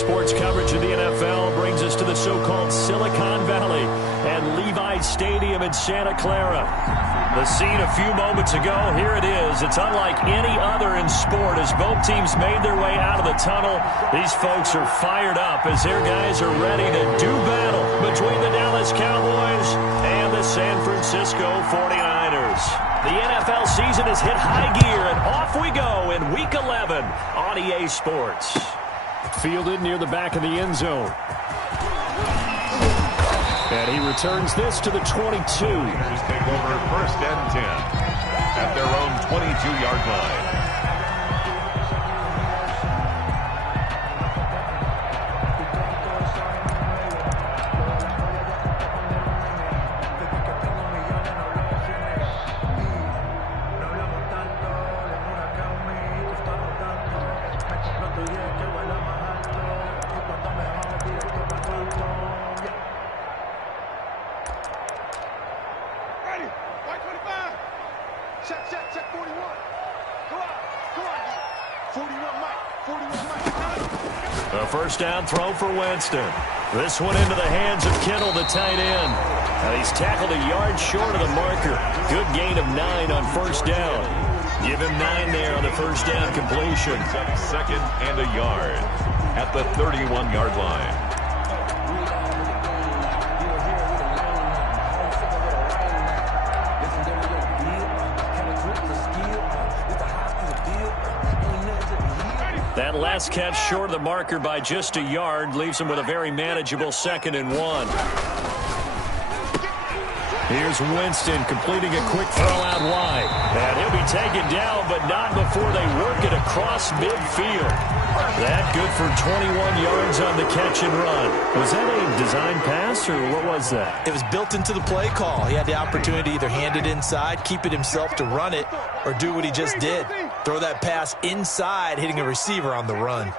Sports coverage of the NFL brings us to the so-called Silicon Valley and Levi's Stadium in Santa Clara. The scene a few moments ago, here it is. It's unlike any other in sport as both teams made their way out of the tunnel. These folks are fired up as their guys are ready to do battle between the Dallas Cowboys and the San Francisco 49ers. The NFL season has hit high gear, and off we go in Week 11 on EA Sports. Fielded near the back of the end zone. And he returns this to the 22. Take over 1st and 10 at their own 22-yard line. A first down throw for Winston. This one into the hands of Kittle, the tight end. And he's tackled a yard short of the marker. Good gain of 9 on first down. Give him 9 there on the first down completion. 2nd and a yard at the 31-yard line. That last catch short of the marker by just a yard leaves him with a very manageable 2nd and 1. Here's Winston completing a quick throw out wide. And he'll be taken down, but not before they work it across midfield. That good for 21 yards on the catch and run. Was that a design pass, or what was that? It was built into the play call. He had the opportunity to either hand it inside, keep it himself to run it, or do what he just did. Throw that pass inside, hitting a receiver on the run.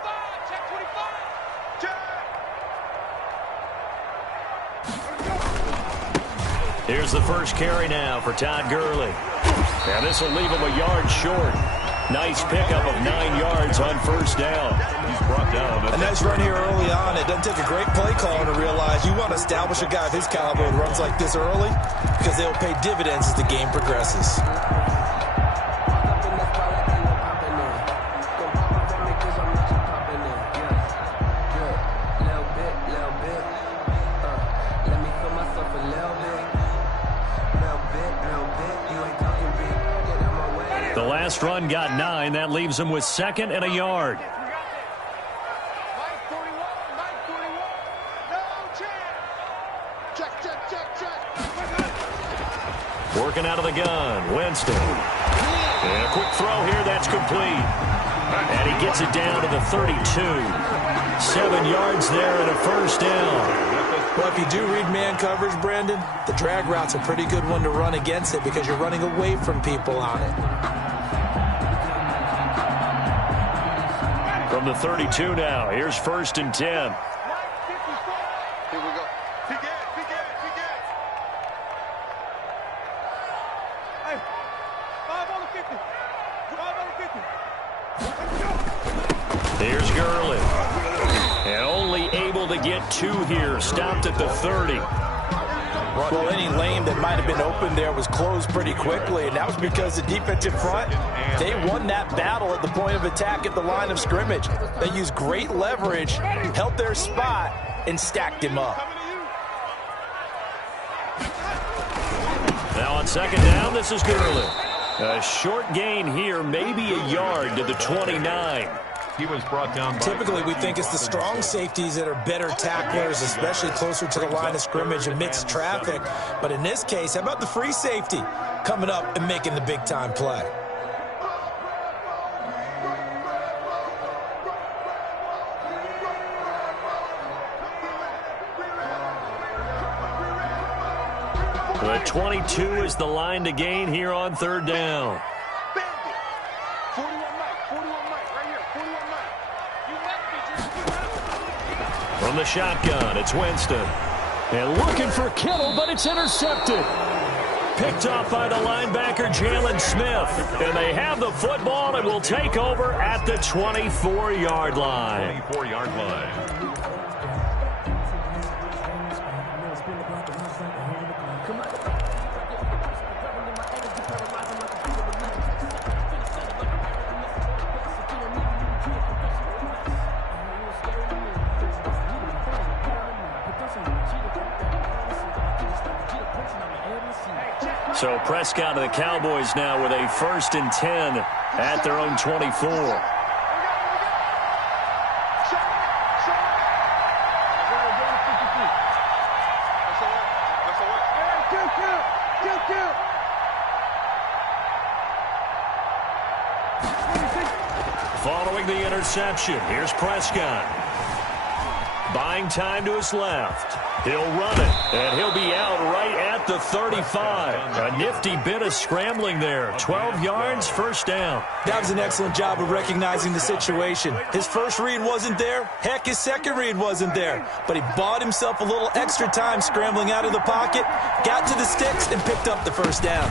Here's the first carry now for Todd Gurley. And this will leave him a yard short. Nice pickup of 9 yards on first down. He's brought down. A nice run here early on. It doesn't take a great play caller to realize you want to establish a guy of his caliber who runs like this early because they'll pay dividends as the game progresses. The last run got 9. That leaves him with 2nd and a yard. Working out of the gun, Winston. And a quick throw here, that's complete. And he gets it down to the 32. 7 yards there and a first down. Well, if you do read man coverage, Brandon, the drag route's a pretty good one to run against it because you're running away from people on it. From the 32 now, here's 1st and 10. Here we go. Hey, 5 on the 50. 5 on the 50. Here's Gurley. And only able to get 2 here. Stopped at the 30. Well, any lane that might have been open there was closed pretty quickly, and that was because the defensive front, they won that battle at the point of attack at the line of scrimmage. They used great leverage, held their spot, and stacked him up. Now on 2nd down, this is Gurley. A short gain here, maybe a yard to the 29. He was brought down by... Typically, we think it's the strong safeties that are better tacklers, especially closer to the line of scrimmage amidst traffic. But in this case, how about the free safety coming up and making the big-time play? The 22 is the line to gain here on 3rd down. 41 Mike, right here, 41 Mike. From the shotgun, it's Winston. And looking for Kittle, but it's intercepted. picked off by the linebacker, Jalen Smith. And they have the football and will take over at the 24-yard line. 24-yard line. So Prescott and the Cowboys now with a 1st and 10 at their own 24. Following the interception, here's Prescott. Buying time to his left. He'll run it, and he'll be out right at the 35. A nifty bit of scrambling there. 12 yards, 1st down. That was an excellent job of recognizing the situation. His first read wasn't there. Heck, his second read wasn't there. But he bought himself a little extra time scrambling out of the pocket, got to the sticks, and picked up the 1st down.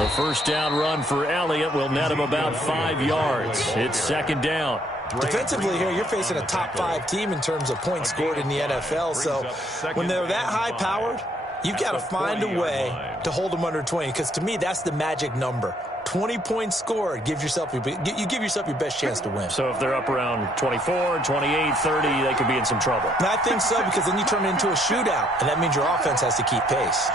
The 1st down run for Elliott will net him about 5 yards. It's 2nd down. Defensively here, you're facing a top 5 team in terms of points scored in the NFL. So when they're that high-powered, you've got to find a way to hold them under 20. Because to me, that's the magic number. 20 points scored, you give yourself your best chance to win. So if they're up around 24, 28, 30, they could be in some trouble. And I think so, because then you turn it into a shootout, and that means your offense has to keep pace.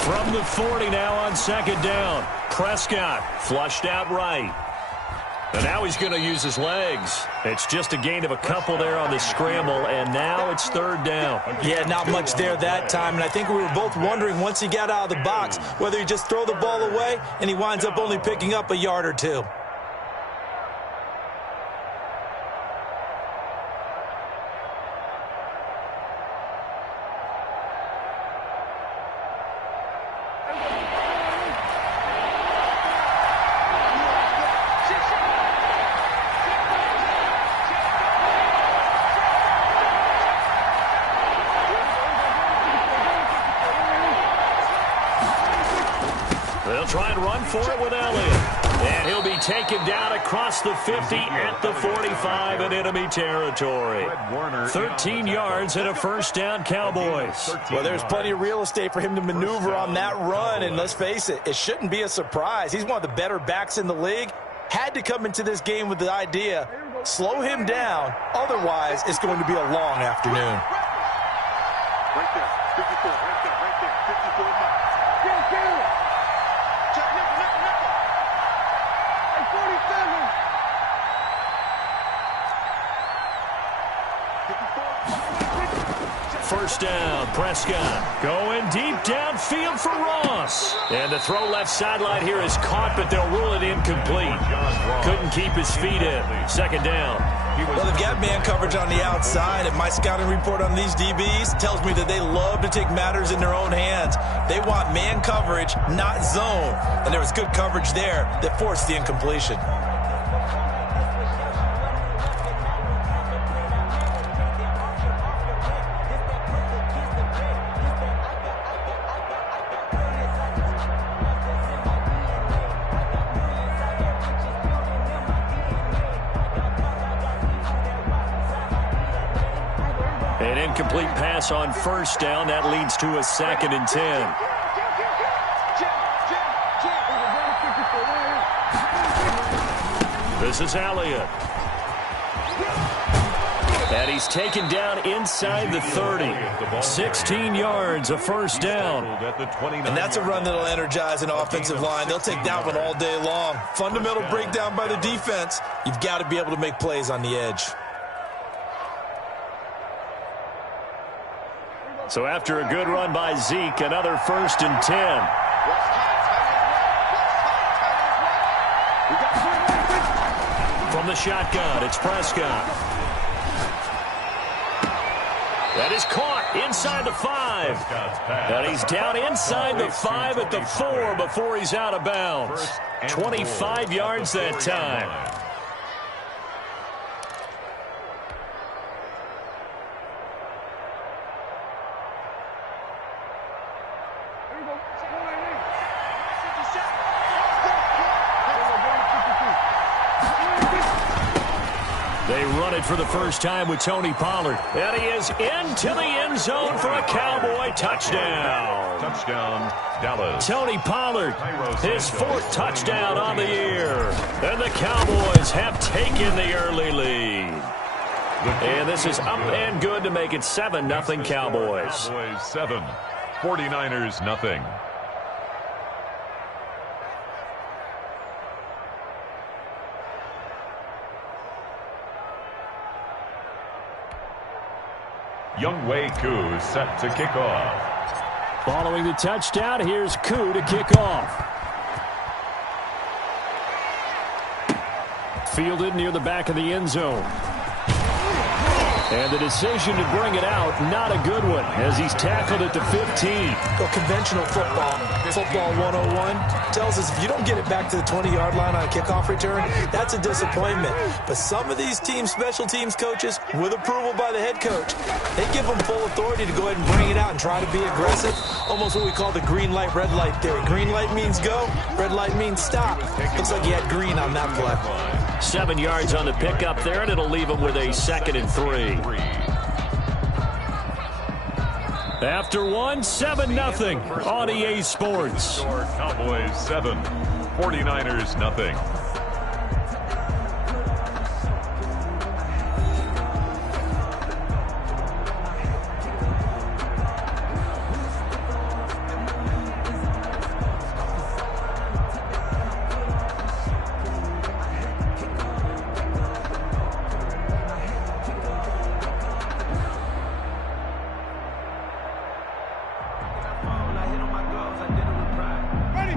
From the 40 now on 2nd down. Prescott flushed out right. And now he's going to use his legs. It's just a gain of a couple there on the scramble, and now it's 3rd down. Yeah, not much there that time, and I think we were both wondering once he got out of the box whether he just throw the ball away and he winds up only picking up a yard or 2. They'll try and run for it with Elliott. And he'll be taken down across the 50 at the 45 in enemy territory. 13 yards and a 1st down, Cowboys. Well, there's plenty of real estate for him to maneuver on that run, and let's face it, it shouldn't be a surprise. He's one of the better backs in the league. Had to come into this game with the idea, slow him down, otherwise it's going to be a long afternoon. Right there, 54, right there, 54 miles. Check, nickel. Hey, 47. 1st down, Prescott going deep downfield for Ross. And the throw left sideline here is caught, but they'll rule it incomplete. Couldn't keep his feet in. 2nd down. Well, they've got man coverage on the outside, and my scouting report on these DBs tells me that they love to take matters in their own hands. They want man coverage, not zone. And there was good coverage there that forced the incompletion. An incomplete pass on 1st down. That leads to a 2nd and 10. This is Elliott. And he's taken down inside the 30. 16 yards, a 1st down. And that's a run that'll energize an offensive line. They'll take that one all day long. Fundamental breakdown by the defense. You've got to be able to make plays on the edge. So after a good run by Zeke, another 1st and 10. From the shotgun, it's Prescott. That is caught inside the 5. And he's down inside the 5 at the 4 before he's out of bounds. 25 yards that time. They run it for the first time with Tony Pollard. And he is into the end zone for a Cowboy touchdown. Touchdown, Dallas. Tony Pollard, his 4th touchdown on the year. And the Cowboys have taken the early lead. And this is up and good to make it 7-0 Cowboys. Cowboys 7, 49ers nothing. Younghoe Koo set to kick off. Following the touchdown, here's Koo to kick off. Fielded near the back of the end zone. And the decision to bring it out, not a good one, as he's tackled at the 15. Well, conventional football 101, tells us if you don't get it back to the 20-yard line on a kickoff return, that's a disappointment. But some of these special teams coaches, with approval by the head coach, they give them full authority to go ahead and bring it out and try to be aggressive. Almost what we call the green light, red light theory. Green light means go, red light means stop. Looks like he had green on that play. 7 yards on the pickup there, and it'll leave him with a 2nd and 3. After 1, 7-0 on EA Sports. Cowboys 7, 49ers nothing.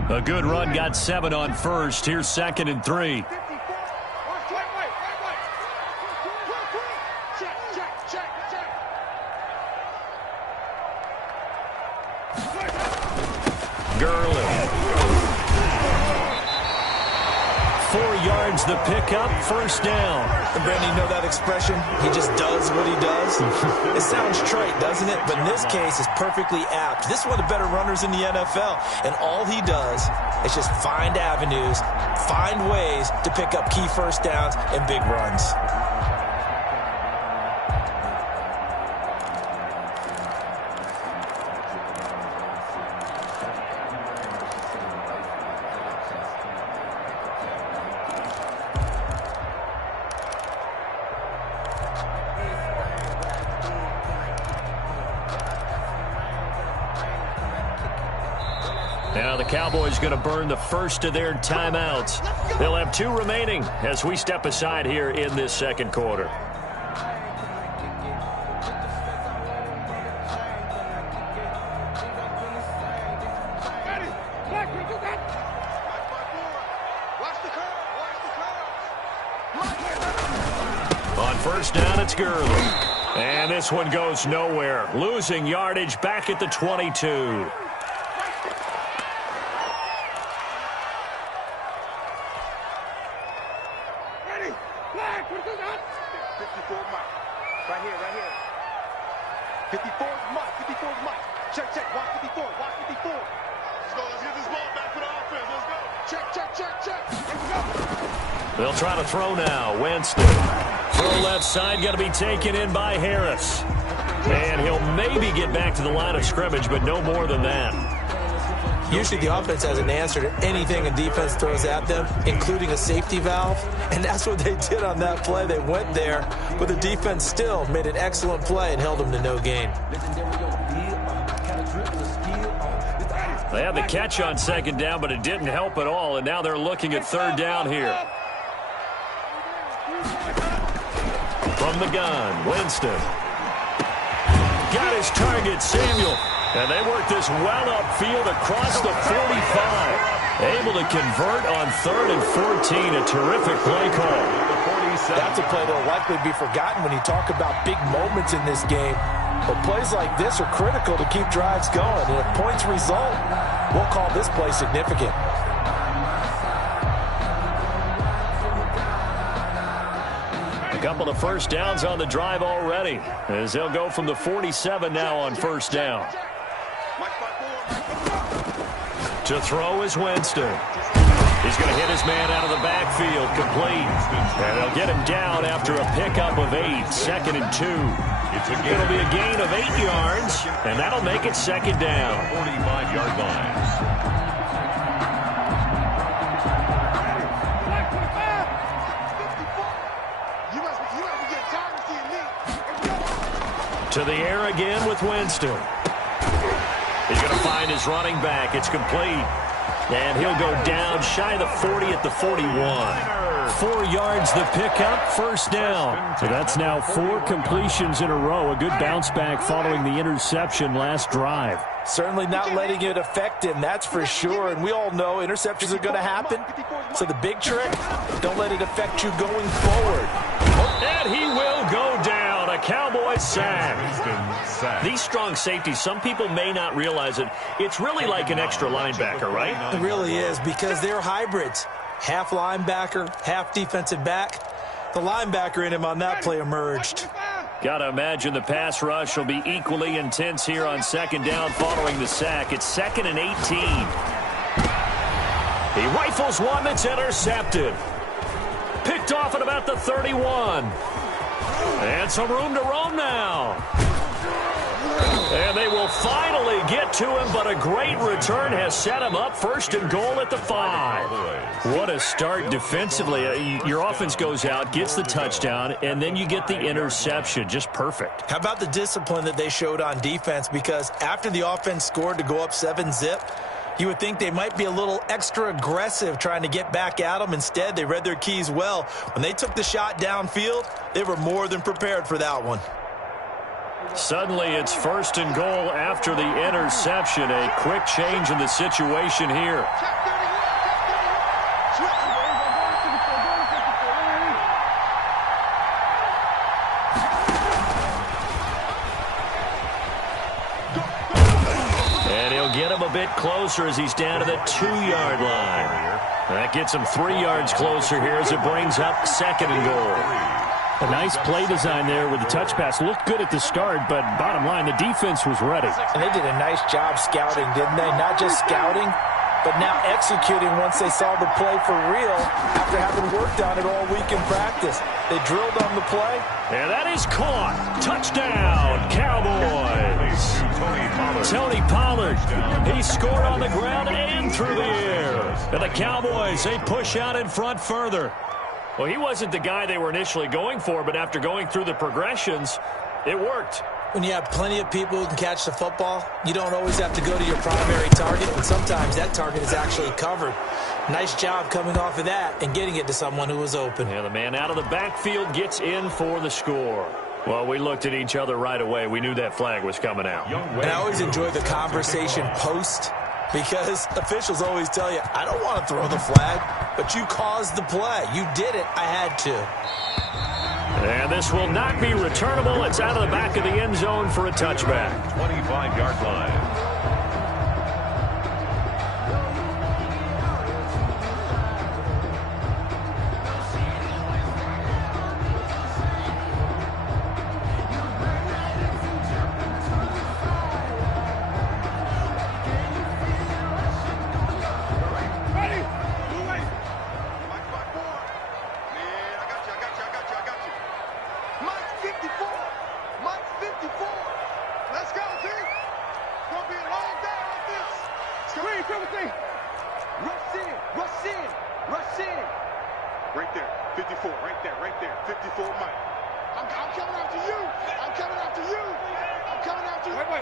A good run, got 7 on first. Here's 2nd and 3. Gurley. 4 yards the pickup, first down. And Brandon, you know that expression? He just does what he does. It sounds trite, doesn't it? But in this case, it's perfectly apt. This is one of the better runners in the NFL. And all he does is just find avenues, find ways to pick up key first downs and big runs. Now the Cowboys going to burn the first of their timeouts. They'll have 2 remaining as we step aside here in this second quarter. On first down, it's Gurley. And this one goes nowhere. Losing yardage back at the 22. They'll try to throw now. Winston. Throw left side, got to be taken in by Harris. And he'll maybe get back to the line of scrimmage, but no more than that. Usually the offense has an answer to anything a defense throws at them, including a safety valve. And that's what they did on that play. They went there, but the defense still made an excellent play and held them to no gain. They had the catch on second down, but it didn't help at all. And now they're looking at third down here. From the gun, Winston. Got his target, Samuel. And they work this well upfield across the 45. Able to convert on 3rd and 14. A terrific play call. That's a play that will likely be forgotten when you talk about big moments in this game. But plays like this are critical to keep drives going. And if points result, we'll call this play significant. A couple of first downs on the drive already, as they'll go from the 47 now on first down. To throw is Winston. He's going to hit his man out of the backfield, complete. And they'll get him down after a pickup of 8, 2nd and 2. It'll be a gain of 8 yards, and that'll make it second down. 45-yard line. To the air again with Winston. He's going to find his running back. It's complete. And he'll go down shy of the 40 at the 41. 4 yards the pickup, first down. So that's now 4 completions in a row. A good bounce back following the interception last drive. Certainly not letting it affect him, that's for sure. And we all know interceptions are going to happen. So the big trick, don't let it affect you going forward. And he will go down. A Cowboys sack. These strong safeties, some people may not realize it. It's really like an extra linebacker, right? It really is, because they're hybrids. Half linebacker, half defensive back. The linebacker in him on that play emerged. Got to imagine the pass rush will be equally intense here on second down following the sack. It's 2nd and 18. He rifles one that's intercepted. Picked off at about the 31. And some room to roam now. And they will finally get to him, but a great return has set him up. 1st and goal at the 5. What a start defensively. Your offense goes out, gets the touchdown, and then you get the interception. Just perfect. How about the discipline that they showed on defense? Because after the offense scored to go up 7-zip, you would think they might be a little extra aggressive trying to get back at them. Instead, they read their keys well. When they took the shot downfield, they were more than prepared for that one. Suddenly, it's 1st and goal after the interception. A quick change in the situation here. And he'll get him a bit closer as he's down to the 2-yard line. That gets him 3 yards closer here as it brings up 2nd and goal. A nice play design there with the touch pass. Looked good at the start, but bottom line, the defense was ready. And they did a nice job scouting, didn't they? Not just scouting, but now executing once they saw the play for real after having worked on it all week in practice. They drilled on the play. And that is caught. Touchdown, Cowboys. Tony Pollard. He scored on the ground and through the air. And the Cowboys, they push out in front further. Well, he wasn't the guy they were initially going for, but after going through the progressions, it worked. When you have plenty of people who can catch the football, you don't always have to go to your primary target, and sometimes that target is actually covered. Nice job coming off of that and getting it to someone who was open. Yeah, the man out of the backfield gets in for the score. Well, we looked at each other right away. We knew that flag was coming out. And I always enjoy the conversation post, because officials always tell you, I don't want to throw the flag, but you caused the play. You did it. I had to. And this will not be returnable. It's out of the back of the end zone for a touchback. 25-yard line. Right there, 54, right there, 54, Mike. I'm coming after you. I'm coming after you. I'm coming after you. Wait.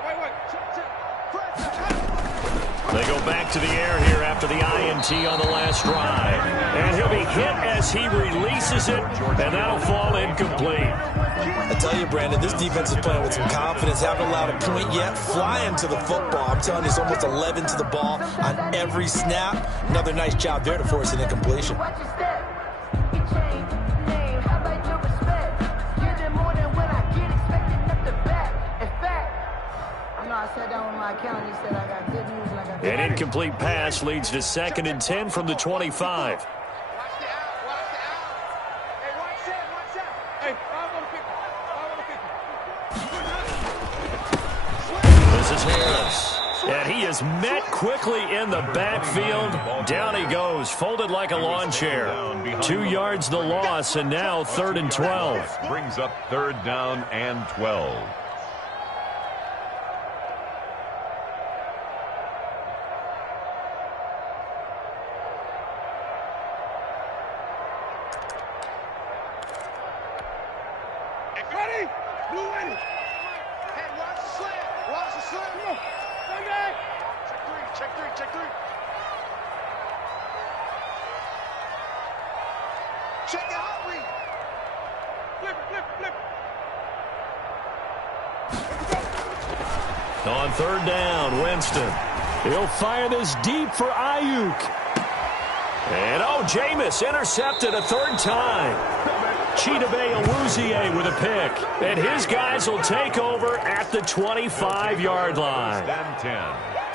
They go back to the air here after the INT on the last drive. And he'll be hit as he releases it, and that'll fall incomplete. I tell you, Brandon, this defense is playing with some confidence. Haven't allowed a point yet. Flying to the football. I'm telling you, it's almost 11 to the ball on every snap. Another nice job there to force an incompletion. on my account. He said I got good news and I got good An news. incomplete pass leads to 2nd and 10 from the 25. Watch the out. Watch the out. Hey, watch that. Watch that. Hey, I'm going to pick him. This is Harris. And he is met quickly in the backfield. Down he goes, folded like a lawn chair. 2 yards the loss, and now 3rd and 12. Brings up 3rd down and 12. Ready? Blue ready. Hey, watch the slant. Watch the slant. Come on. Bring that. Check 3. Check 3. Check 3. Check the hot read. Flip it. Flip it. Flip it. On 3rd down, Winston. He'll fire this deep for Ayuk. And Jameis intercepted a 3rd time. Chidobe Awuzie with a pick. And his guys will take over at the 25-yard line.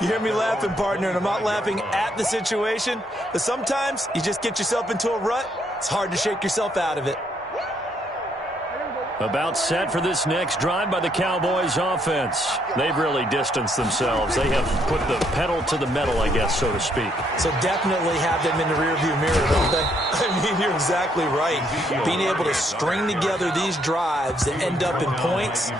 You hear me laughing, partner, and I'm not laughing at the situation, but sometimes you just get yourself into a rut. It's hard to shake yourself out of it. About set for this next drive by the Cowboys offense. They've really distanced themselves. They have put the pedal to the metal, I guess, so to speak. So definitely have them in the rearview mirror, don't they? I mean, you're exactly right. Being able to string together these drives that end up in points,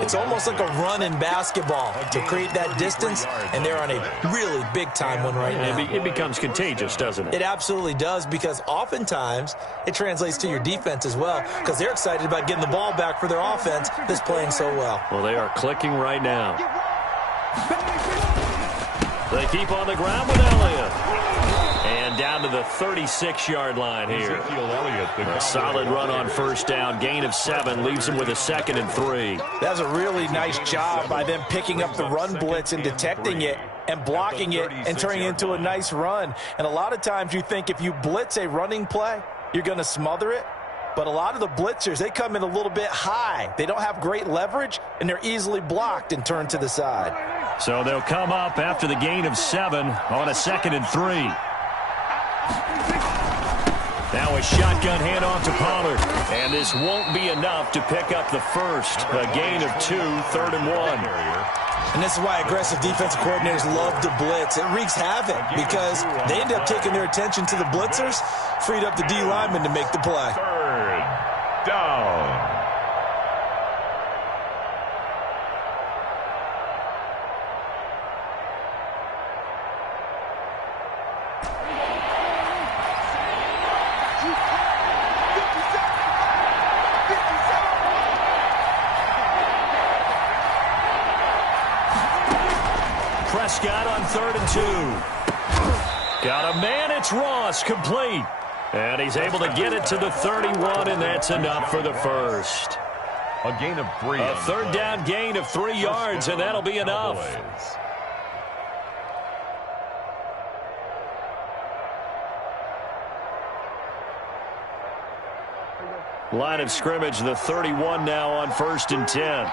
it's almost like a run in basketball to create that distance, and they're on a really big-time one right now. It becomes contagious, doesn't it? It absolutely does, because oftentimes it translates to your defense as well, because they're excited about getting the ball back for their offense that's playing so well. Well, they are clicking right now. They keep on the ground with Elliott. And down to the 36-yard line here. A solid run on 1st down. Gain of 7 leaves them with a 2nd and 3. That's a really nice job by them picking up the run blitz and detecting it and blocking it and turning it into a nice run. And a lot of times you think if you blitz a running play, you're going to smother it. But a lot of the blitzers, they come in a little bit high. They don't have great leverage, and they're easily blocked and turned to the side. So they'll come up after the gain of 7 on a 2nd and 3. Now a shotgun handoff to Pollard. And this won't be enough to pick up the first. A gain of 2, 3rd and 1. And this is why aggressive defensive coordinators love to blitz. It wreaks havoc because they end up taking their attention to the blitzers, freed up the D lineman to make the play. 3rd down. Prescott on 3rd and 2. Got a man, it's Ross, complete. And he's able to get it to the 31, and that's enough for the first. A gain of 3. A 3rd down gain of 3 yards, and that'll be enough. Line of scrimmage, the 31 now on 1st and 10.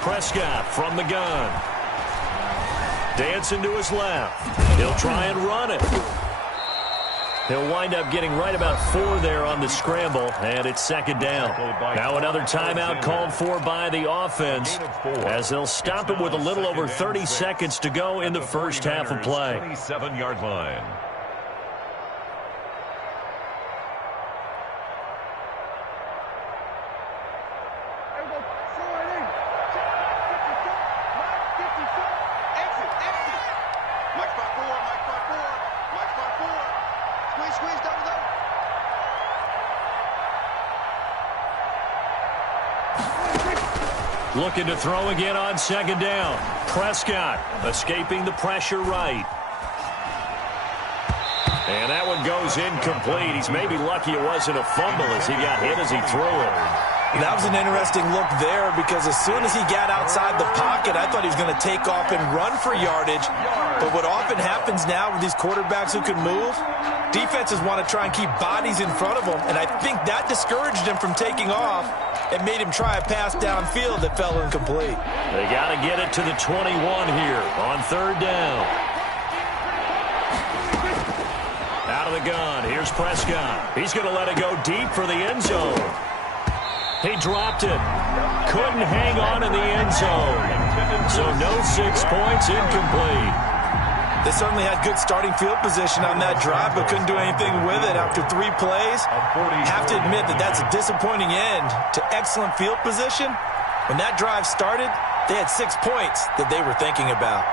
Prescott from the gun. Dancing to his left. He'll try and run it. He'll wind up getting right about 4 there on the scramble, and it's 2nd down. Now another timeout called for by the offense, as they'll stop it with a little over 30 seconds to go in the first half of play. 27-yard line. Looking to throw again on 2nd down. Prescott escaping the pressure right. And that one goes incomplete. He's maybe lucky it wasn't a fumble as he got hit as he threw it. That was an interesting look there because as soon as he got outside the pocket, I thought he was going to take off and run for yardage. But what often happens now with these quarterbacks who can move, Defenses want to try and keep bodies in front of them, and I think that discouraged him from taking off and made him try a pass downfield that fell incomplete. They got to get it to the 21 here on third down. Out of the gun, here's Prescott. He's going to let it go deep for the end zone. He dropped it. Couldn't hang on in the end zone. So no 6 points, incomplete. They certainly had good starting field position on that drive, but couldn't do anything with it after 3 plays. Have to admit that that's a disappointing end to excellent field position. When that drive started, they had 6 points that they were thinking about.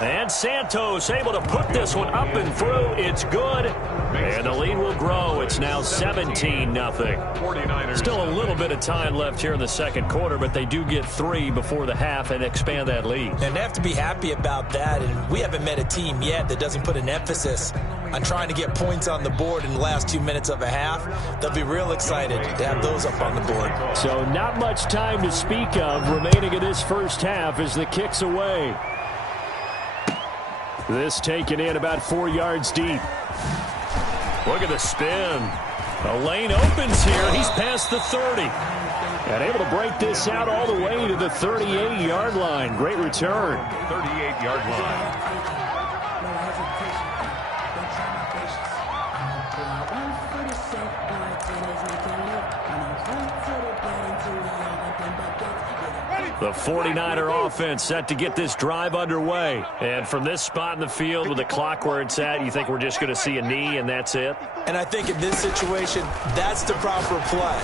And Santos able to put this one up and through. It's good. And the lead will grow. It's now 17-0. Still a little bit of time left here in the second quarter, but they do get 3 before the half and expand that lead. And they have to be happy about that. And we haven't met a team yet that doesn't put an emphasis on trying to get points on the board in the last 2 minutes of a half. They'll be real excited to have those up on the board. So not much time to speak of remaining in this first half as the kick's away. This taken in about 4 yards deep. Look at the spin. The lane opens here. He's past the 30. And able to break this out all the way to the 38-yard line. Great return. 38-yard line. The 49er offense set to get this drive underway. And from this spot in the field with the clock where it's at, you think we're just going to see a knee and that's it? And I think in this situation, that's the proper play.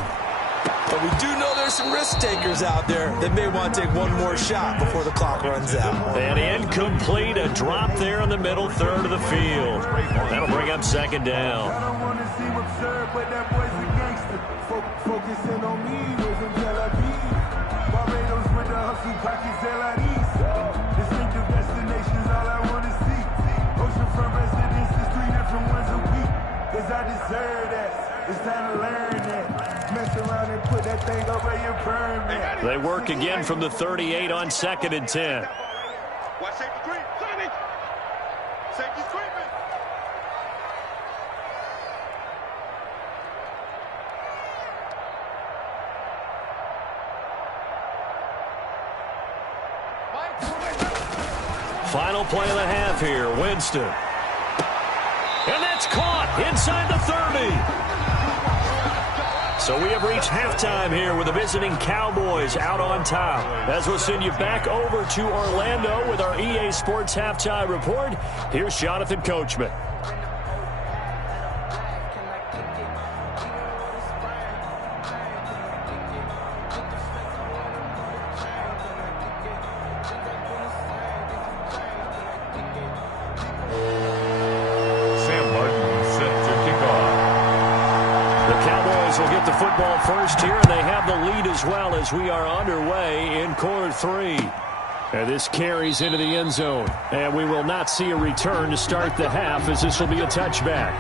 But we do know there's some risk takers out there that may want to take one more shot before the clock runs out. And incomplete, a drop there in the middle third of the field. That'll bring up second down. I don't want to seem absurd, but that boy's a gangster. Focusing on me, was in Tel Aviv. Barbados with the hustle pockets, LIDs. Distinctive destinations, all I want to see. Oceanfront residences, 3 different ones a week. Cause I deserve that. It's time to learn that. Mess around and put that thing over your permit. They work again from the 38 on 2nd and 10. Watch safety creep. Sonny. Safety's creeping. Final play of the half here, Winston. And that's caught inside the 30. So we have reached halftime here with the visiting Cowboys out on top. As we'll send you back over to Orlando with our EA Sports Halftime Report, here's Jonathan Coachman. Football first here, and they have the lead as well as we are underway in quarter 3. And this carries into the end zone, and we will not see a return to start the half as this will be a touchback.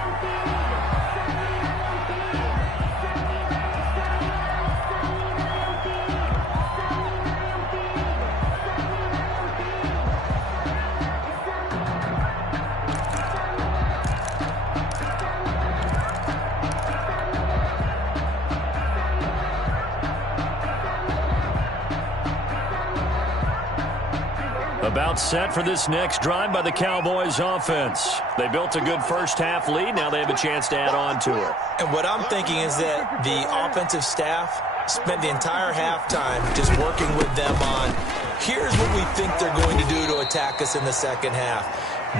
About set for this next drive by the Cowboys offense. They built a good first half lead. Now they have a chance to add on to it. And what I'm thinking is that the offensive staff spent the entire halftime just working with them on, here's what we think they're going to do to attack us in the second half.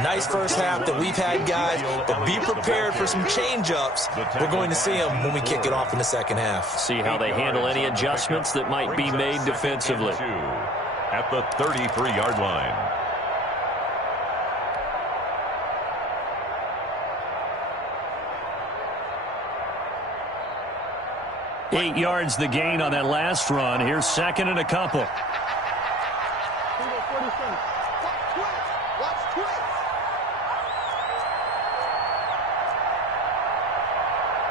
Nice first half that we've had, guys, but be prepared for some change-ups. We're going to see them when we kick it off in the second half. See how they handle any adjustments that might be made defensively. At the 33-yard line. Eight yards the gain on that last run. Here's second and a couple. Watch twist.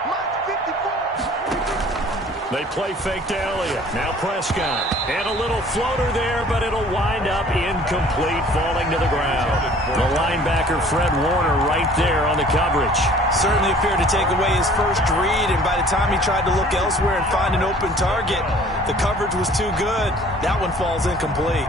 March 54. They play fake to Elliott. Now Prescott. And a little floater there, but it'll wind up incomplete, falling to the ground. The linebacker, Fred Warner, right there on the coverage. Certainly appeared to take away his first read, and by the time he tried to look elsewhere and find an open target, the coverage was too good. That one falls incomplete.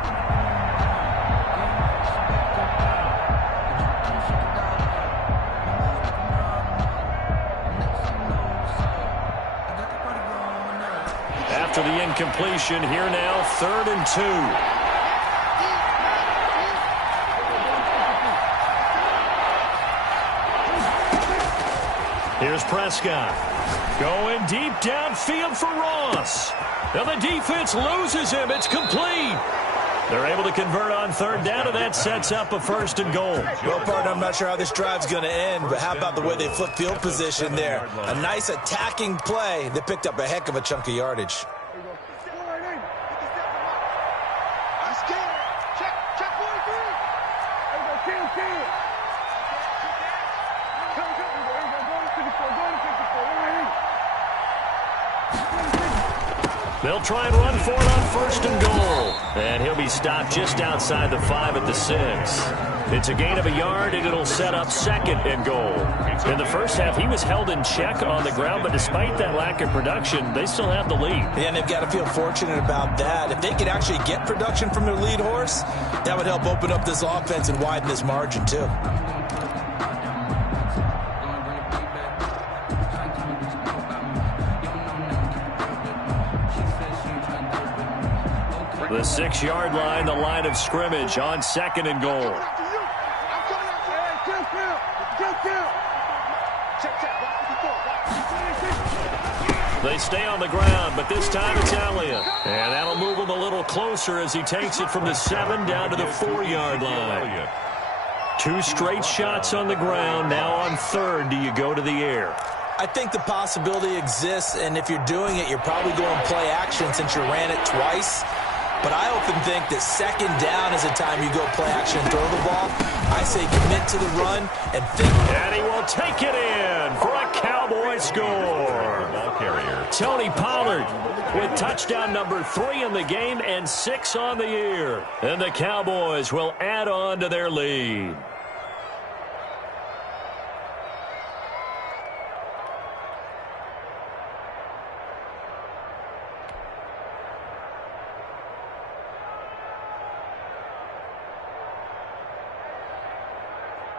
After the incompletion, here now, 3rd and 2. Here's Prescott. Going deep downfield for Ross. Now the defense loses him. It's complete. They're able to convert on 3rd down, and that sets up a 1st and goal. Well, partner, I'm not sure how this drive's going to end, but how about the way they flip field position there? A nice attacking play that picked up a heck of a chunk of yardage. They'll try and run for it on 1st and goal. And he'll be stopped just outside the 5 at the 6. It's a gain of a yard, and it'll set up 2nd and goal. In the first half, he was held in check on the ground, but despite that lack of production, they still have the lead. Yeah, and they've got to feel fortunate about that. If they could actually get production from their lead horse, that would help open up this offense and widen this margin, too. The 6-yard line, the line of scrimmage on 2nd and goal. They stay on the ground, but this time it's Elliott. And that'll move him a little closer as he takes it from the 7 down to the 4-yard line. 2 straight shots on the ground. Now on 3rd, do you go to the air? I think the possibility exists, and if you're doing it, you're probably going play action since you ran it twice. But I often think that 2nd down is the time you go play action and throw the ball. I say commit to the run and think. And he will take it in for a Cowboy score. Ball carrier. Tony Pollard with touchdown number 3 in the game and 6 on the year. And the Cowboys will add on to their lead.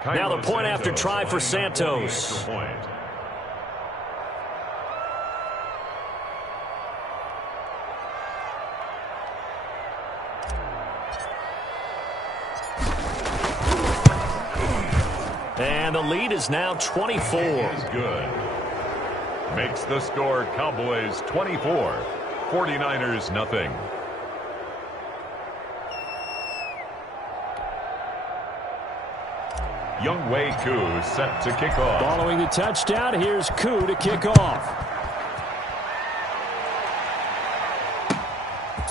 Now the point after try for Santos. And the lead is now 24. Is good. Makes the score Cowboys 24, 49ers nothing. Younghoe Koo set to kick off. Following the touchdown, here's Koo to kick off.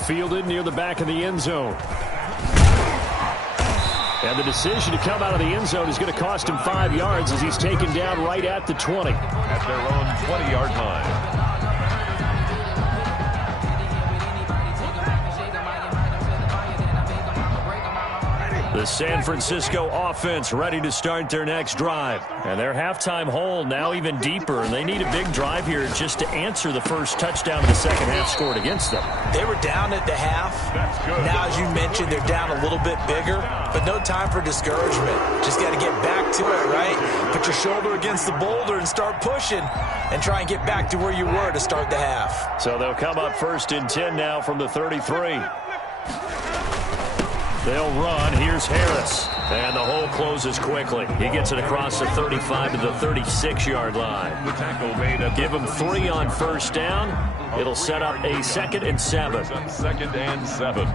Fielded near the back of the end zone. And the decision to come out of the end zone is going to cost him 5 yards as he's taken down right at the 20. At their own 20-yard line. The San Francisco offense ready to start their next drive. And their halftime hole now even deeper. And they need a big drive here just to answer the first touchdown of the second half scored against them. They were down at the half. Now, as you mentioned, they're down a little bit bigger. But no time for discouragement. Just got to get back to it, right? Put your shoulder against the boulder and start pushing. And try and get back to where you were to start the half. So they'll come up 1st and 10 now from the 33. They'll run. Here's Harris. And the hole closes quickly. He gets it across the 35 to the 36-yard line. The tackle made at Give him 3 on 1st down. It'll set up a 2nd and 7. 2nd and 7.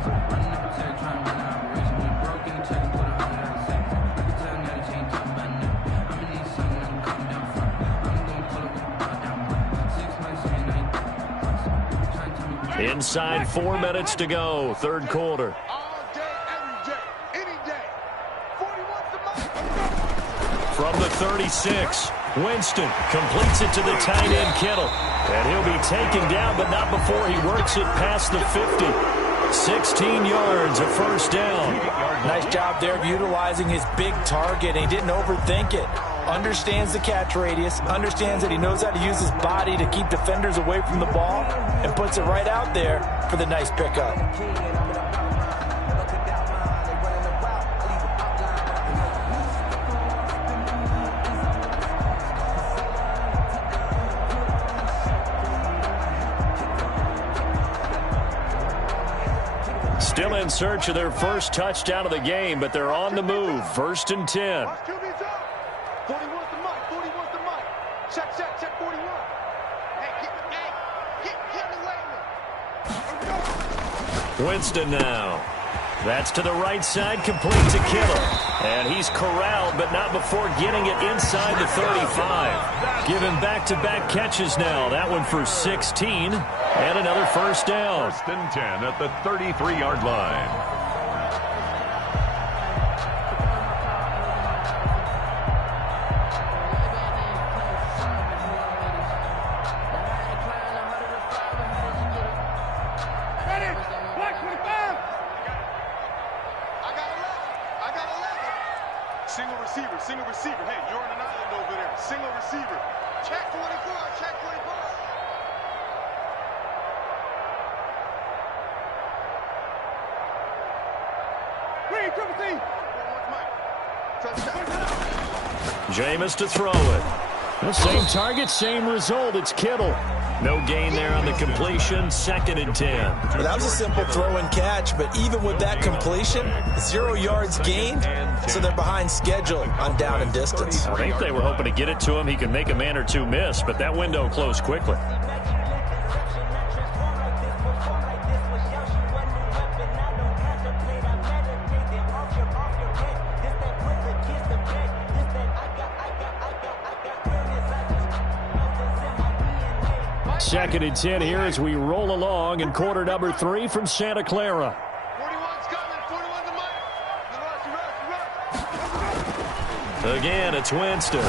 Inside 4 minutes to go, 3rd quarter. From the 36, Winston completes it to the tight end, Kittle. And he'll be taken down, but not before he works it past the 50. 16 yards, a first down. Nice job there of utilizing his big target. He didn't overthink it. Understands the catch radius, understands that he knows how to use his body to keep defenders away from the ball, and puts it right out there for the nice pickup. Still in search of their first touchdown of the game, but they're on the move. First and 10. 41's the mic. 41's the mic. Check 41. Hey, get in the way. Winston now. That's to the right side, complete to Kittle. And he's corralled, but not before getting it inside the 35. Given back-to-back catches now. That one for 16, and another first down. First and 10 at the 33-yard line. Single receiver. Hey, you're on an island over there. Single receiver. Check 44. Check 44. Green, triple team. Jameis to throw it. The same target, same result. It's Kittle. No gain there on the completion. Second and 10. Well, that was a simple throw and catch, but even with that completion, 0 yards gained, so they're behind schedule on down and distance. I think they were hoping to get it to him. He could make a man or two miss, but that window closed quickly. Second and 10 here as we roll along in quarter number 3 from Santa Clara. 41's coming. 41's the mic. Again, it's Winston.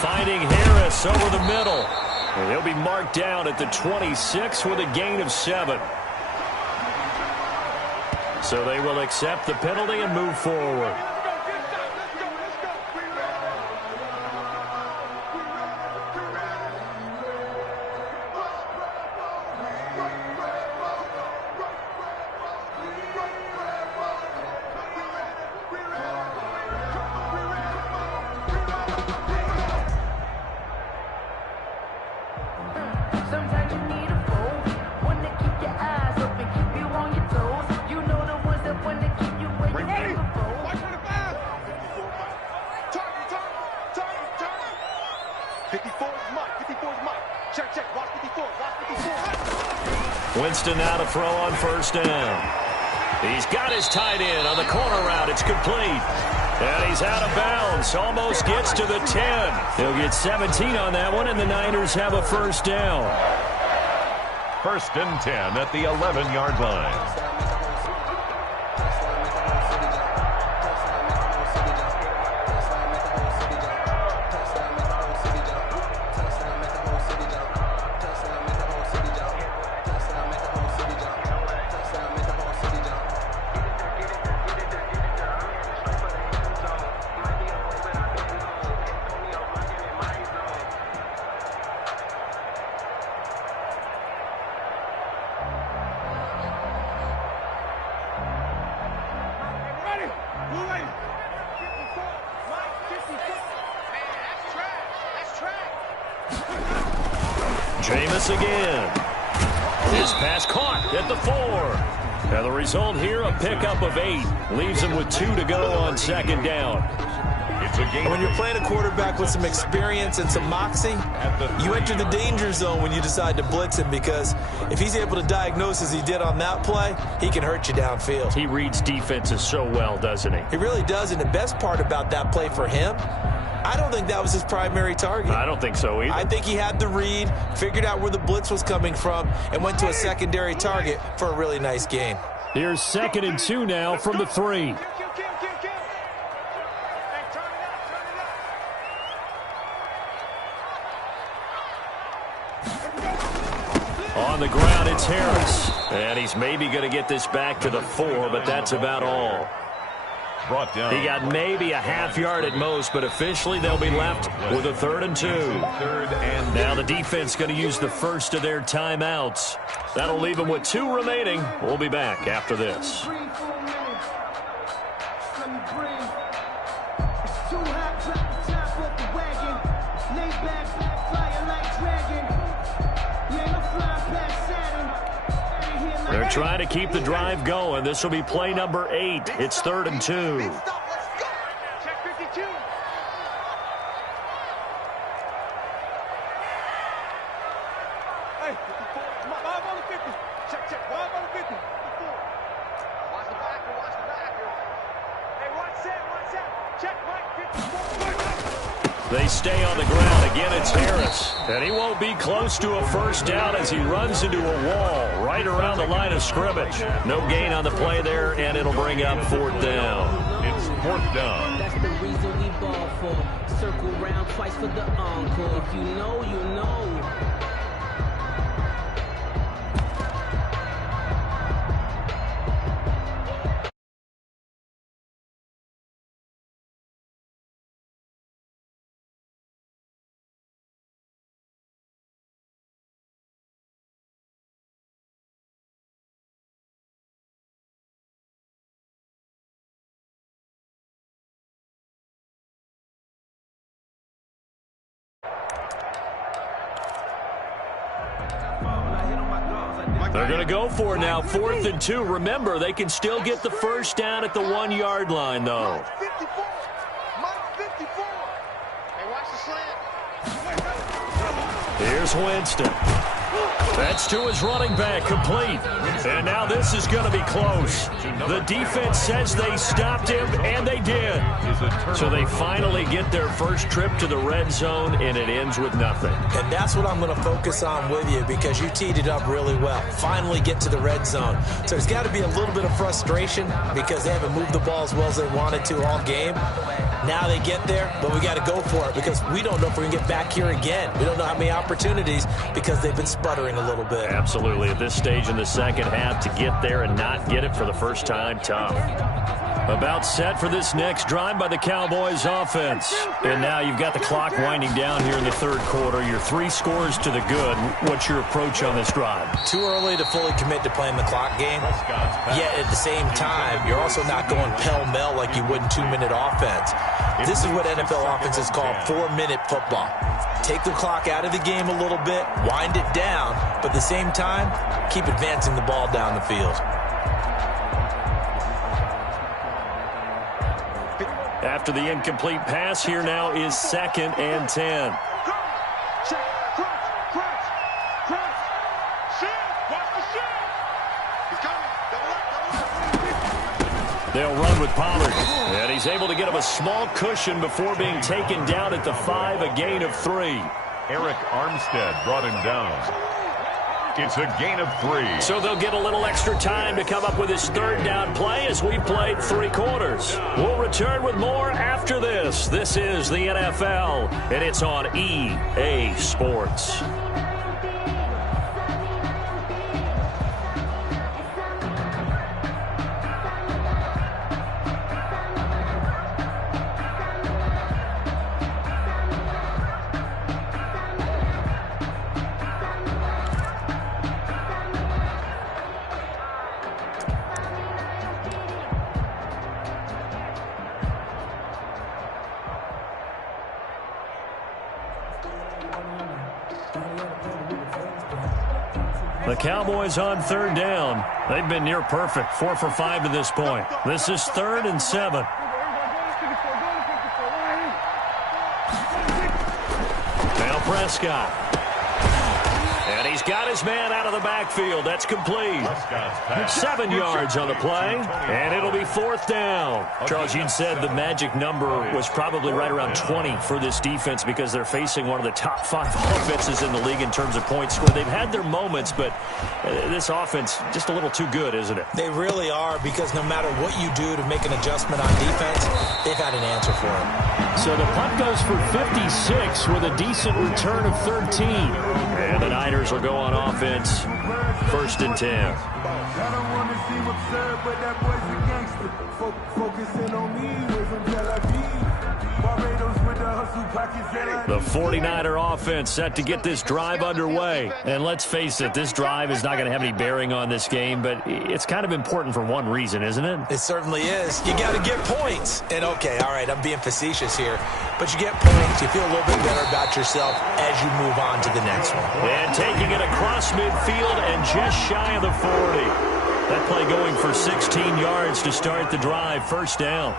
Finding Harris over the middle. And he'll be marked down at the 26 with a gain of 7. So they will accept the penalty and move forward. Winston now to throw on first down. He's got his tight end on the corner route. It's complete. And he's out of bounds. Almost gets to the 10. He'll get 17 on that one, and the Niners have a first down. First and 10 at the 11-yard line. Jameis again. His pass caught at the 4. And the result here, a pickup of 8. Leaves him with 2 to go on second down. It's a game. When you're playing a quarterback with some experience and some moxie, you enter the danger zone when you decide to blitz him, because if he's able to diagnose as he did on that play, he can hurt you downfield. He reads defenses so well, doesn't he? He really does, and the best part about that play for him, I don't think that was his primary target. I don't think so either. I think he had the read, figured out where the blitz was coming from, and went to a secondary target for a really nice gain. Here's second and 2 now from the 3. it's Harris. And he's maybe going to get this back to the 4, but that's about all. Brought down. He got maybe a half yard at most, but officially they'll be left with a 3rd and 2. Now the defense going to use the first of their timeouts. That'll leave them with 2 remaining. We'll be back after this. They're trying to keep the drive going. This will be play number 8. It's 3rd and 2. Check 52. Hey, 54. 5 on the 50. Check. 5 on the 50. 54. Watch the backer. Hey, watch that. Check, Mike. 54. They stay on the ground. Again, it's Harris. And he won't be close to a first down as he runs into a wall right around the line of scrimmage. No gain on the play there, and it'll bring up 4th down. It's 4th down. That's the reason we ball for. Circle round twice for the encore. If you know, you know. They're going to go for it now, 4th and 2. Remember, they can still get the first down at the 1-yard line, though. 54. Mike 54. Hey, watch the slant. Here's Winston. That's to his running back, complete. And now this is going to be close. The defense says they stopped him, and they did. So they finally get their first trip to the red zone, and it ends with nothing. And that's what I'm going to focus on with you because you teed it up really well. Finally get to the red zone. So there's got to be a little bit of frustration because they haven't moved the ball as well as they wanted to all game. Now they get there, but we got to go for it because we don't know if we're going to get back here again. We don't know how many opportunities because they've been sputtering a little bit. Absolutely. At this stage in the second half, to get there and not get it for the first time, tough. About set for this next drive by the Cowboys offense. And now you've got the clock winding down here in the 3rd quarter. Your 3 scores to the good. What's your approach on this drive? Too early to fully commit to playing the clock game. Yet at the same time, you're also not going pell-mell like you would in 2-minute offense. This is what NFL offenses call 4-minute football. Take the clock out of the game a little bit, wind it down, but at the same time, keep advancing the ball down the field. After the incomplete pass, here now is 2nd and 10. Check. Crunch. Shield. Watch the shield. He's coming. Double up. They'll run with Pollard. And he's able to get him a small cushion before being taken down at the 5, a gain of 3. Eric Armstead brought him down. It's a gain of 3. So they'll get a little extra time to come up with his 3rd down play as we played 3 quarters. We'll return with more after this. This is the NFL, and it's on EA Sports. The Cowboys on 3rd down. They've been near perfect, 4 for 5 to this point. This is 3rd and 7. Now Prescott. And he's got his man out of the backfield. That's complete. 7 yards on the play, and it'll be 4th down. Charles, you said the magic number was probably right around 20 for this defense because they're facing one of the top 5 offenses in the league in terms of points scored. They've had their moments, but this offense just a little too good, isn't it? They really are because no matter what you do to make an adjustment on defense, they've had an answer for it. So the punt goes for 56 with a decent return of 13. And the Niners will go go on offense. 1st and 10. I don't want to seem absurd, but that boy's a gangster. Focusing on me, way from Tel Aviv. Barbados with the hustle, pockets. The 49er offense set to get this drive underway. And let's face it, this drive is not going to have any bearing on this game, but it's kind of important for one reason, isn't it? It certainly is. You got to get points. And, okay, all right, I'm being facetious here. But you get points, you feel a little bit better about yourself as you move on to the next one. And taking it across midfield and just shy of the 40. That play going for 16 yards to start the drive. 1st down.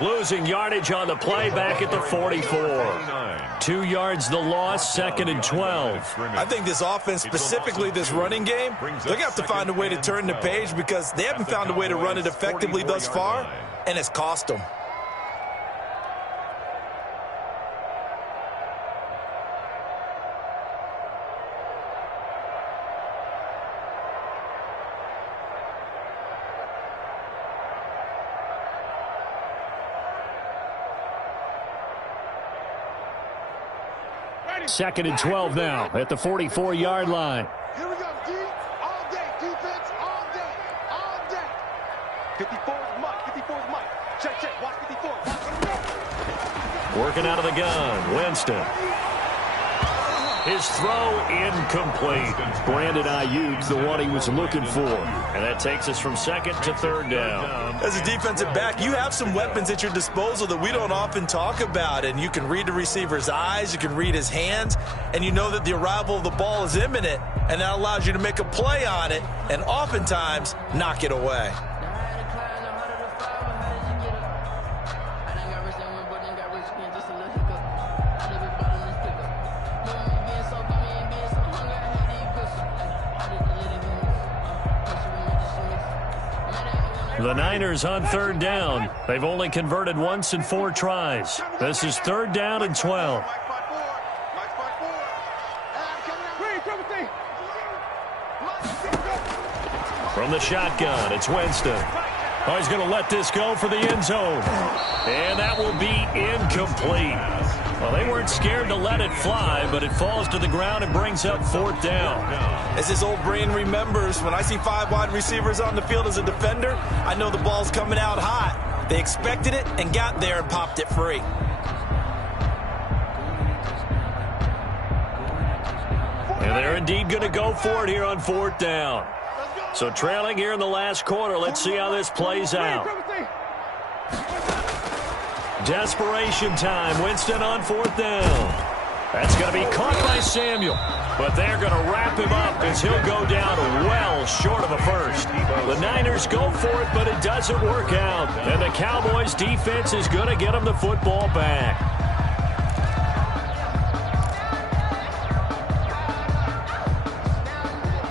Losing yardage on the play back at the 44. 2 yards the loss, 2nd and 12. I think this offense, specifically this running game, they're going to have to find a way to turn the page because they haven't found a way to run it effectively thus far, and it's cost them. Second and 12 now at the 44-yard line. Here we go, D. All day. Defense all day. All day. 54 is Mike. 54 is Mike. Check. Watch 54. Watch. Working out of the gun. Winston. His throw incomplete. Brandon Ayuk, the one he was looking for. And that takes us from 2nd to 3rd down. As a defensive back, you have some weapons at your disposal that we don't often talk about. And you can read the receiver's eyes, you can read his hands, and you know that the arrival of the ball is imminent. And that allows you to make a play on it and oftentimes knock it away. The Niners on 3rd down. They've only converted once in 4 tries. This is 3rd down and 12. From the shotgun, it's Winston. Oh, he's going to let this go for the end zone. And that will be incomplete. Well, they weren't scared to let it fly, but it falls to the ground and brings up 4th down. As his old brain remembers, when I see 5 wide receivers on the field as a defender, I know the ball's coming out hot. They expected it and got there and popped it free. And they're indeed going to go for it here on 4th down. So trailing here in the last quarter, let's see how this plays out. Desperation time. Winston on 4th down. That's going to be caught by Samuel. But they're going to wrap him up as he'll go down well short of a first. The Niners go for it, but it doesn't work out. And the Cowboys defense is going to get them the football back.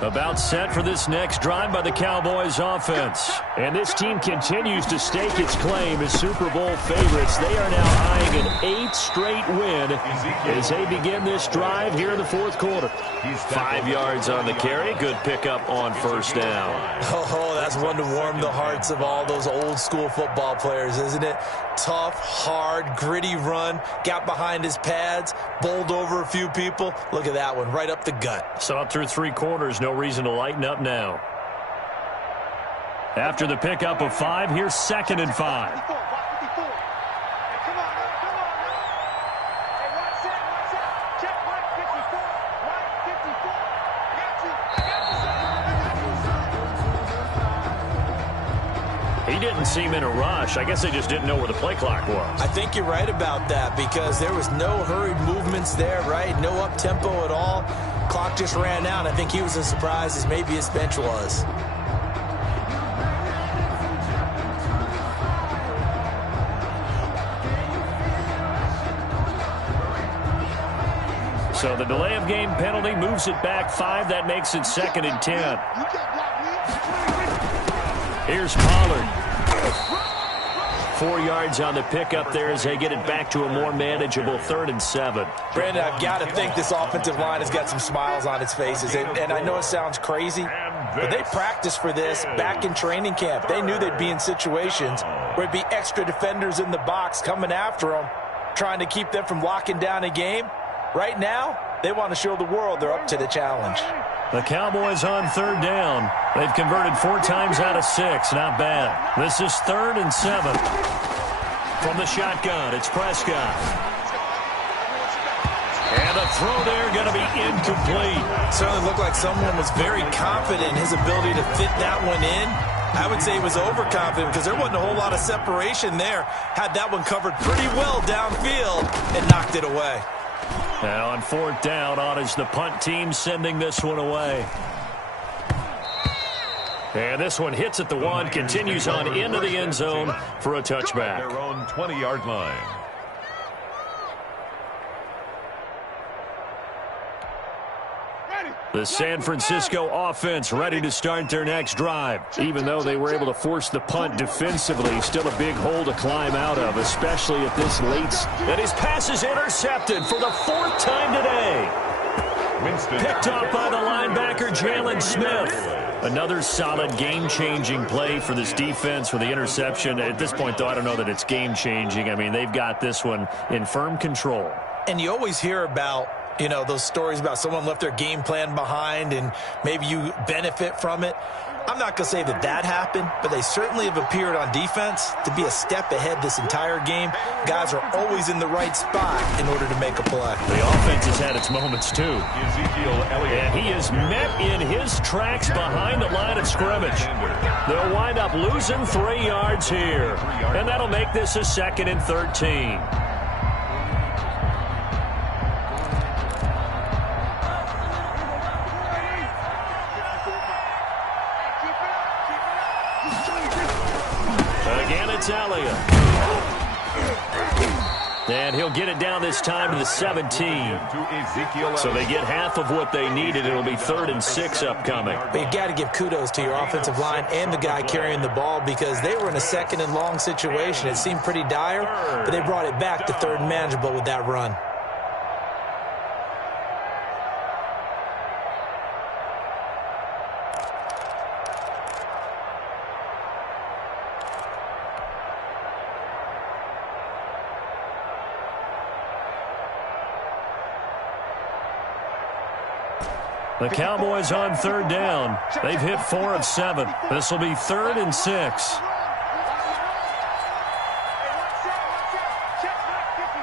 About set for this next drive by the Cowboys offense. And this team continues to stake its claim as Super Bowl favorites. They are now eyeing an 8th straight win as they begin this drive here in the 4th quarter. 5 yards on the carry. Good pickup on 1st down. Oh, that's one to warm the hearts of all those old school football players, isn't it? Tough, hard, gritty run. Got behind his pads, bowled over a few people. Look at that one, right up the gut. Saw it through 3 quarters. No reason to lighten up now. After the pickup of 5, here's 2nd and 5. He didn't seem in a rush. I guess they just didn't know where the play clock was. I think you're right about that because there was no hurried movements there, right? No up-tempo at all. Clock just ran out. I think he was as surprised as maybe his bench was. So the delay of game penalty moves it back 5. That makes it 2nd and 10. Here's Pollard. 4 yards on the pickup there as they get it back to a more manageable 3rd and 7. Brandon, I've got to think this offensive line has got some smiles on its faces. And I know it sounds crazy, but they practiced for this back in training camp. They knew they'd be in situations where it'd be extra defenders in the box coming after them, trying to keep them from locking down a game. Right now, they want to show the world they're up to the challenge. The Cowboys on 3rd down. They've converted 4 times out of 6. Not bad. This is 3rd and 7. From the shotgun, it's Prescott. And a throw there going to be incomplete. Certainly looked like someone was very confident in his ability to fit that one in. I would say he was overconfident because there wasn't a whole lot of separation there. Had that one covered pretty well downfield and knocked it away. And on 4th down, on is the punt team sending this one away. And this one hits at the 1, continues on into the end zone for a touchback. Their own 20-yard line. The San Francisco offense ready to start their next drive. Even though they were able to force the punt defensively, still a big hole to climb out of, especially at this late. And his pass is intercepted for the 4th time today. Picked off by the linebacker, Jalen Smith. Another solid game-changing play for this defense with the interception. At this point, though, I don't know that it's game-changing. I mean, they've got this one in firm control. And you always hear about, you know, those stories about someone left their game plan behind and maybe you benefit from it. I'm not going to say that that happened, but they certainly have appeared on defense to be a step ahead this entire game. Guys are always in the right spot in order to make a play. The offense has had its moments, too. And he is met in his tracks behind the line of scrimmage. They'll wind up losing 3 yards here. And that'll make this a 2nd and 13. Again, it's Elliott. And he'll get it down this time to the 17. So they get half of what they needed. It'll be 3rd and 6 upcoming. But you got to give kudos to your offensive line and the guy carrying the ball because they were in a 2nd and long situation. It seemed pretty dire, but they brought it back to 3rd and manageable with that run. The Cowboys on 3rd down. They've hit 4 of 7. This will be 3rd and 6.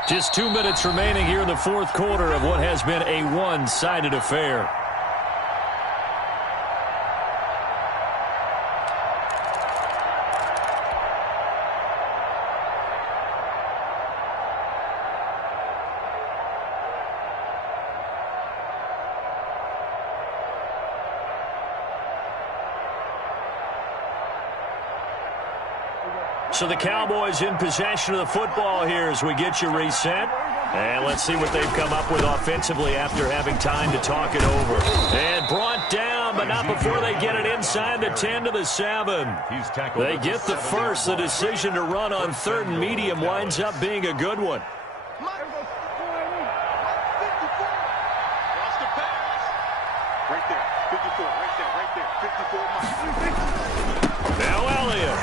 Just 2 minutes remaining here in the 4th quarter of what has been a one-sided affair. So the Cowboys in possession of the football here as we get you reset. And let's see what they've come up with offensively after having time to talk it over. And brought down, but not before they get it inside the 10 to the 7. They get the first. The decision to run on 3rd and medium winds up being a good one. Right there, 54, right there, 54. Now Elliott.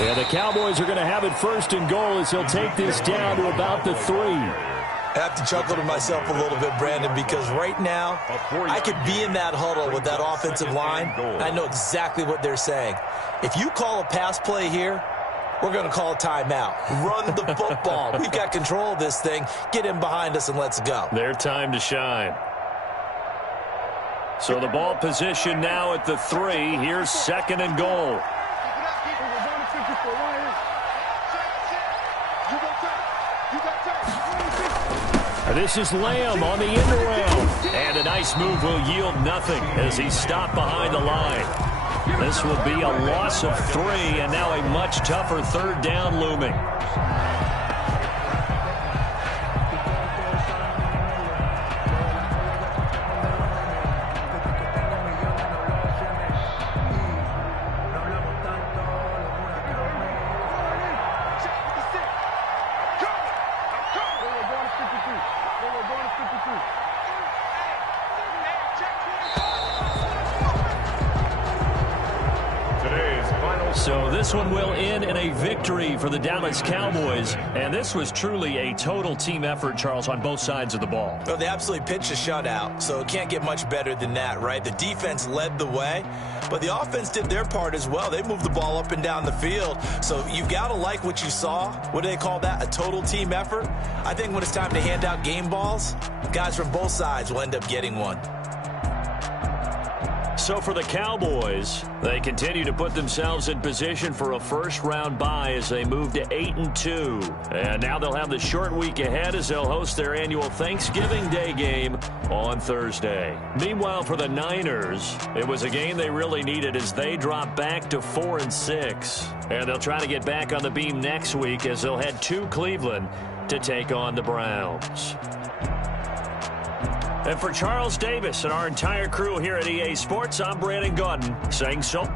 Yeah, the Cowboys are going to have it 1st and goal as he'll take this down to about the 3. I have to chuckle to myself a little bit, Brandon, because right now I could be in that huddle with that offensive line, and I know exactly what they're saying. If you call a pass play here, we're going to call a timeout. Run the football. We've got control of this thing. Get in behind us and let's go. Their time to shine. So the ball position now at the 3. Here's 2nd and goal. This is Lamb on the end around. And a nice move will yield nothing as he's stopped behind the line. This will be a loss of 3, and now a much tougher 3rd down looming. we're going to 53. Today's final. So this one will end in a victory for the Dallas Cowboys. And this was truly a total team effort, Charles, on both sides of the ball. Well, they absolutely pitched a shutout, so it can't get much better than that, right? The defense led the way, but the offense did their part as well. They moved the ball up and down the field, so you've got to like what you saw. What do they call that? A total team effort? I think when it's time to hand out game balls, guys from both sides will end up getting one. So for the Cowboys, they continue to put themselves in position for a first-round bye as they move to 8-2. And now they'll have the short week ahead as they'll host their annual Thanksgiving Day game on Thursday. Meanwhile, for the Niners, it was a game they really needed as they drop back to 4-6. And they'll try to get back on the beam next week as they'll head to Cleveland to take on the Browns. And for Charles Davis and our entire crew here at EA Sports, I'm Brandon Gaudin saying so.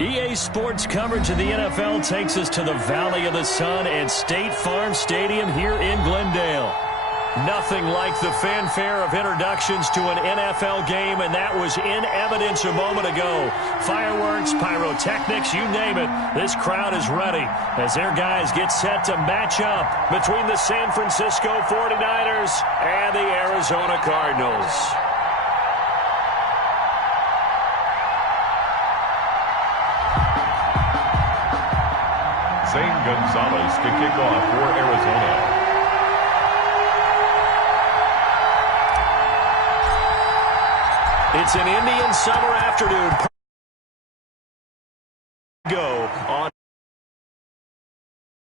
EA Sports coverage of the NFL takes us to the Valley of the Sun and State Farm Stadium here in Glendale. Nothing like the fanfare of introductions to an NFL game, and that was in evidence a moment ago. Fireworks, pyrotechnics, you name it. This crowd is ready as their guys get set to match up between the San Francisco 49ers and the Arizona Cardinals. Zane Gonzalez to kick off for Arizona. It's an Indian summer afternoon. Go on.